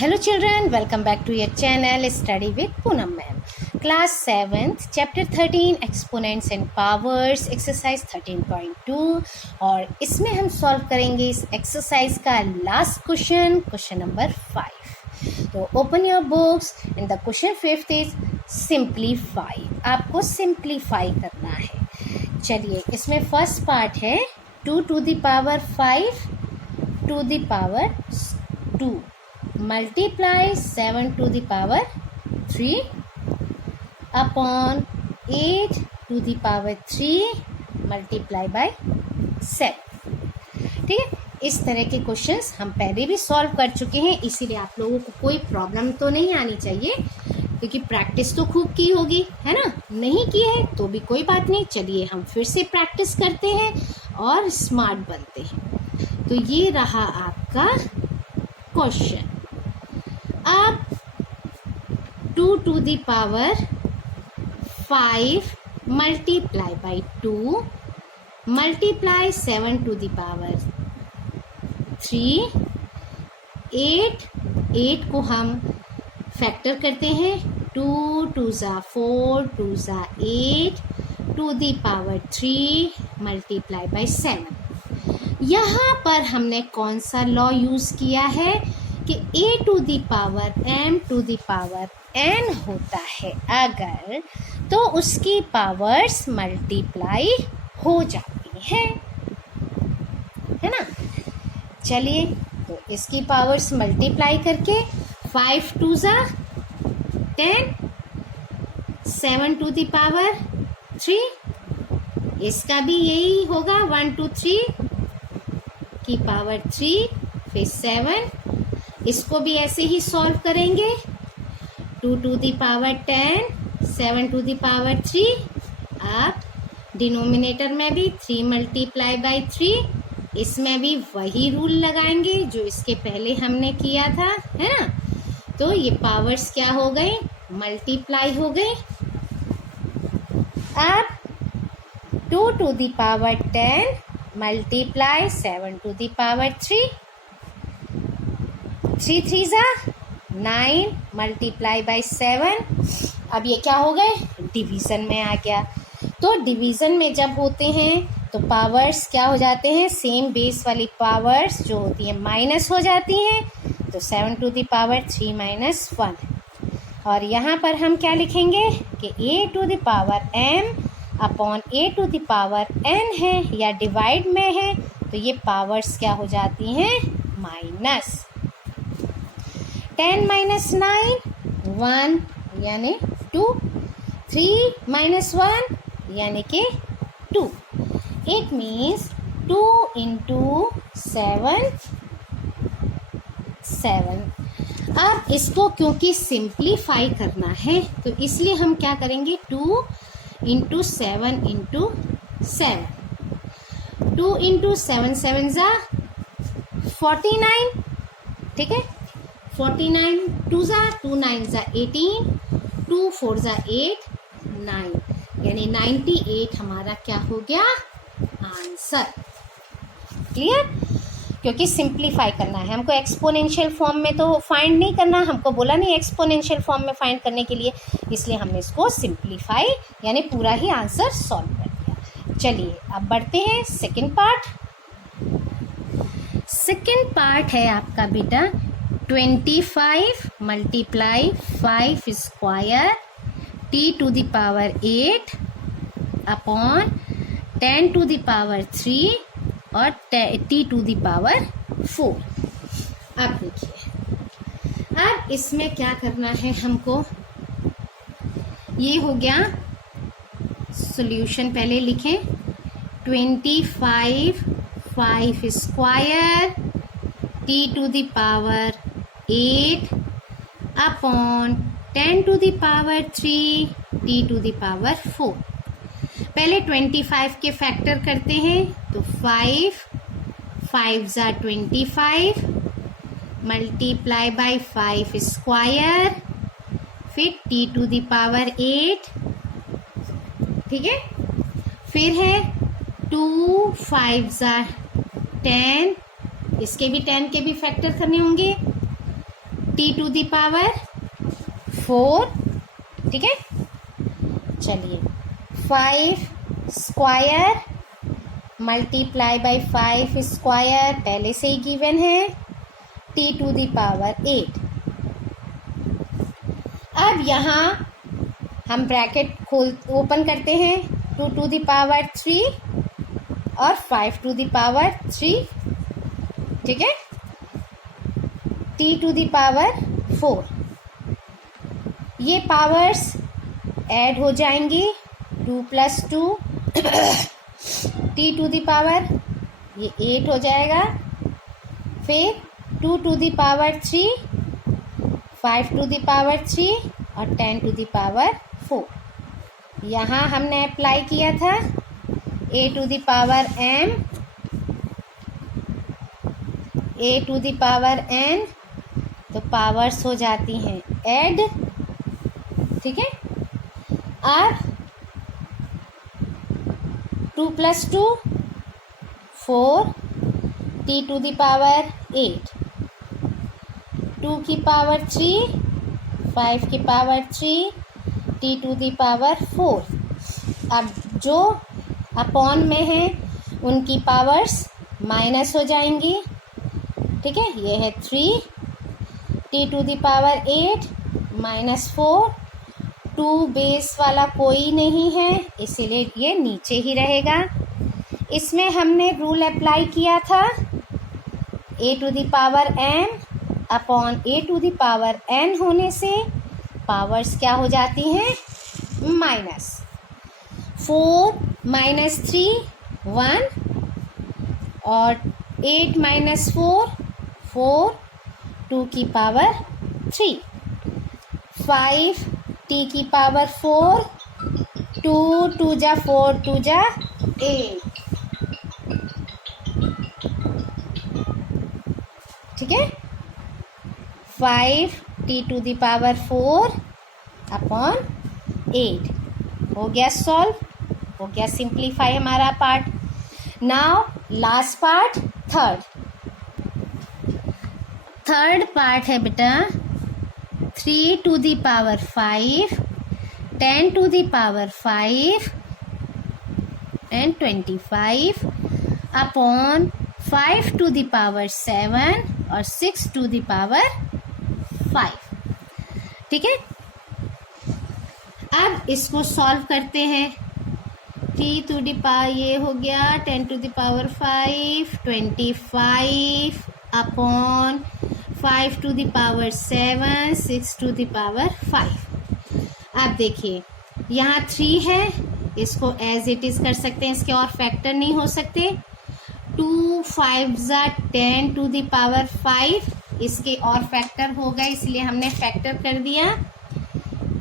Hello children, welcome back to your channel Study with Poonam ma'am. Class 7th, Chapter 13 Exponents and Powers, Exercise 13.2 और इसमें हम solve करेंगे इस exercise का last question number 5. तो open your books and the question 5th is simplify. आपको simplify करना है. चलिए इसमें फर्स्ट पार्ट है 2 to the power 5 to the power 2 multiply 7 to the power 3 upon 8 to the power 3 multiply by 7. ठीक है, इस तरह के क्वेश्चंस हम पहले भी सॉल्व कर चुके हैं, इसीलिए आप लोगों को कोई प्रॉब्लम तो नहीं आनी चाहिए क्योंकि प्रैक्टिस तो खूब की होगी, है ना. नहीं की है तो भी कोई बात नहीं. चलिए हम फिर से प्रैक्टिस करते हैं और स्मार्ट बनते हैं. तो ये रहा आपका क्वेश्चन. अब 2 to the power 5 multiply by 2 multiply 7 to the power 3 8 को हम फैक्टर करते हैं. 2 2 ज़ा 4 2 ज़ा 8 to the power 3 multiply by 7. यहाँ पर हमने कौन सा लॉ यूज़ किया है कि a to the power m to the power n होता है अगर, तो उसकी पावर्स मल्टीप्लाई हो जाती हैं, है ना. चलिए तो इसकी पावर्स मल्टीप्लाई करके 5 2 ज़ा 10 7 to the power 3. इसका भी यही होगा 1 2 3 की पावर 3 फिर 7. इसको भी ऐसे ही सॉल्व करेंगे. 2 to the power 10 7 to the power 3. अब डिनोमिनेटर में भी 3 मल्टीप्लाई बाई 3. इसमें भी वही रूल लगाएंगे जो इसके पहले हमने किया था, है ना. तो ये पावर्स क्या हो गई, मल्टीप्लाई हो गई. अब 2 to the power 10 multiply 7 to the power 3. 3 3 ज़ा 9 मल्टीप्लाई बाई 7. अब ये क्या हो गए, डिवीज़न में आ गया. तो डिवीज़न में जब होते हैं तो पावर्स क्या हो जाते हैं, सेम बेस वाली पावर्स जो होती हैं माइनस हो जाती हैं. तो 7 to the power 3 minus 1. और यहाँ पर हम क्या लिखेंगे कि a to the power m upon a to the power n है या डिवाइड में है, तो ये पावर्स क्या हो जाती हैं, माइनस. 10 minus 9 1 यानी 2. 3 minus 1 यानी कि 2. It means 2 into 7 7. अब इसको क्योंकि सिंप्लीफाई करना है तो इसलिए हम क्या करेंगे, 2 into 7 into 7. 2 into 7 7 ज़ा 49. ठीक है, 49 2 ज़ा 2 9 ज़ा 18 2 4 ज़ा 8 9 यानी 98 हमारा क्या हो गया, आंसर. क्लियर. क्योंकि सिंप्लीफाई करना है हमको, एक्सपोनेंशियल फॉर्म में तो फाइंड नहीं करना, हमको बोला नहीं एक्सपोनेंशियल फॉर्म में फाइंड करने के लिए, इसलिए हमने इसको सिंप्लीफाई यानी पूरा ही आंसर सॉल्व कर दिया. चलिए अब बढ़ते हैं सेकंड पार्ट. सेकंड पार्ट है आपका बेटा 25 multiply 5 square t to the power 8 upon 10 to the power 3 और t to the power 4. अब देखिए, अब इसमें क्या करना है हमको, ये हो गया सॉल्यूशन. पहले लिखें 25 5 square t to the power 8 upon 10 to the power 3 t to the power 4. पहले 25 के फैक्टर करते हैं तो 5 5 ज़ा 25 मल्टीप्लाई बाई 5 स्क्वायर फिर t to the power 8. ठीक है, फिर है 2 5 ज़ा 10, इसके भी 10 के भी फैक्टर करने होंगे टी टू द पावर 4, ठीक है। चलिए 5 स्क्वायर मल्टीप्लाई बाई 5 स्क्वायर पहले से ही गिवन है, टी टू द पावर 8। अब यहाँ हम ब्रैकेट ओपन करते हैं, 2 टू द पावर 3 और 5 टू द पावर 3, ठीक है। टी टू द पावर 4, ये पावर्स ऐड हो जाएंगी, 2 + 2 टी टू द पावर ये 8 हो जाएगा, फिर 2 to the power 3, 5 to the power 3 और 10 टू द पावर 4। यहाँ हमने अप्लाई किया था a to the power m, a to the power n, तो पावर्स हो जाती हैं ऐड, ठीक है। अब 2 + 2 4, टी टू द पावर 8, 2 की पावर 3, 5 की power 3, T to the power 4। अब जो अपॉन में है उनकी पावर्स माइनस हो जाएंगी, ठीक है। ये है 3, T to the power 8 -4, 2 base वाला कोई नहीं है इसीलिए ये नीचे ही रहेगा। इसमें हमने रूल अप्लाई किया था a to the power m upon a to the power n होने से पावर्स क्या हो जाती हैं, माइनस। 4 - 3 1 और 8 - 4 4, 2 की पावर 3, 5 टी की पावर 4, 2 2 जा 4 2 जा 8, ठीक है। 5 T to the power 4 upon 8 हो गया सॉल्व, हो गया सिंप्लीफाई हमारा part. Now last part, third part है बेटा 3 to the power 5, 10 to the power 5 and 25 upon 5 to the power 7 और 6 टू द पावर 5, ठीक है। अब इसको सॉल्व करते हैं, टी टू द पावर ये हो गया 10 to the power 5, 25 upon 5 to the power 7, 6 to the power 5। अब देखिए यहाँ 3 है, इसको एज इट इज़ कर सकते हैं, इसके और फैक्टर नहीं हो सकते। 2 5 10 टू द पावर 5, इसके और फैक्टर हो गए इसलिए हमने फैक्टर कर दिया,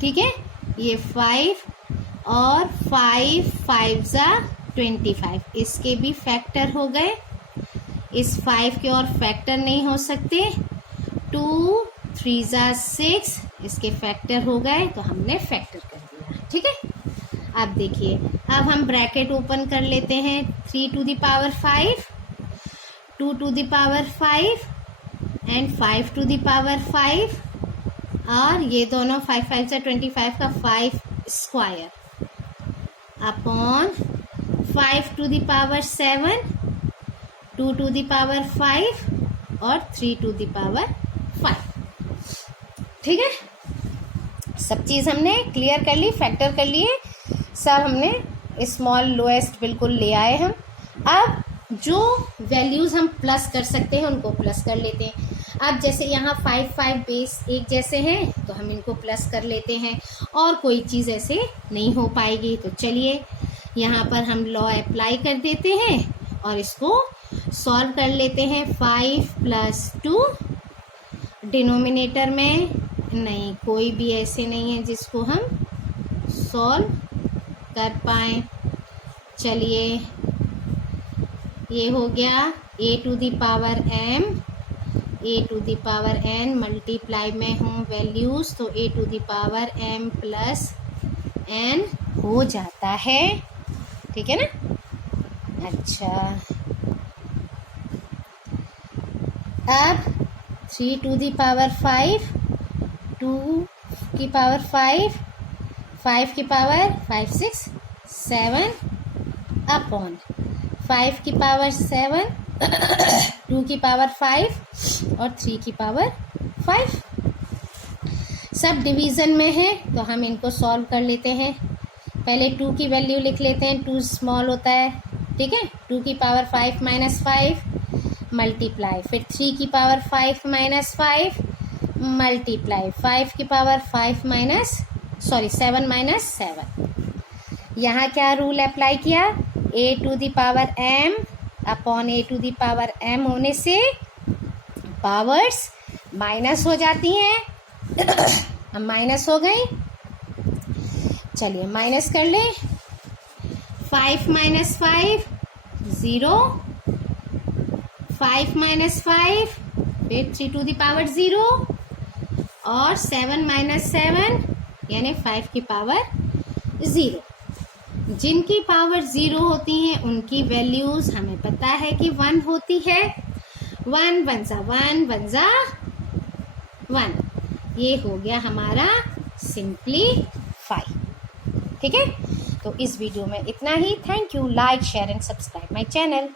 ठीक है। ये 5 और 5 5 25, इसके भी फैक्टर हो गए। इस 5 के और फैक्टर नहीं हो सकते। 2 3 6, इसके फैक्टर हो गए तो हमने फैक्टर कर दिया, ठीक है। अब देखिए, अब हम ब्रैकेट ओपन कर लेते हैं, 3 to the power 5, 2 to the power 5 and 5 to the power 5, और ये दोनों 5 5 25 का 5 square upon 5 to the power 7, 2 to the power 5 और 3 टू द पावर 5, ठीक है। सब चीज़ हमने क्लियर कर ली, फैक्टर कर लिए, सब हमने स्मॉल लोएस्ट बिल्कुल ले आए हम। अब जो वैल्यूज़ हम प्लस कर सकते हैं उनको प्लस कर लेते हैं। अब जैसे यहाँ 5 5 बेस एक जैसे हैं तो हम इनको प्लस कर लेते हैं, और कोई चीज़ ऐसे नहीं हो पाएगी। तो चलिए यहाँ पर हम लॉ अप्लाई कर देते हैं और इसको सॉल्व कर लेते हैं। 5 + 2 डिनोमिनेटर में नहीं, कोई भी ऐसे नहीं है जिसको हम सॉल्व कर पाएँ। चलिए ये हो गया a to the power m, a to the power n, multiply में हूँ वैल्यूज़ तो a to the power m + n हो जाता है, ठीक है ना। अच्छा, अब 3 टू दी पावर 5, 2 की पावर 5, 5 की पावर 5 6 7 अपॉन 5 की पावर 7, 2 की पावर 5 और 3 की पावर 5। सब डिवीज़न में है तो हम इनको सॉल्व कर लेते हैं। पहले 2 की वैल्यू लिख लेते हैं, 2 स्मॉल होता है, ठीक है। 2 की पावर 5 माइनस 5 मल्टीप्लाई, फिर 3 की पावर 5 माइनस 5 मल्टीप्लाई 5 की पावर 5 माइनस 7 माइनस 7। यहाँ क्या रूल अप्लाई किया, a to the power m upon a to the power m होने से पावर्स माइनस हो जाती हैं। अब माइनस हो गई, चलिए माइनस कर लें। 5 माइनस 5 0, 5 माइनस 5 फिर 3 टू दी पावर 0 और 7 माइनस 7 यानी 5 की पावर 0। जिनकी पावर 0 होती हैं उनकी वैल्यूज़ हमें पता है कि 1 होती है। 1 1 ज़ा 1, 1 ज़ा 1। ये हो गया हमारा सिंप्लीफाई, ठीक है। तो इस वीडियो में इतना ही। Thank you. Like share and subscribe my channel.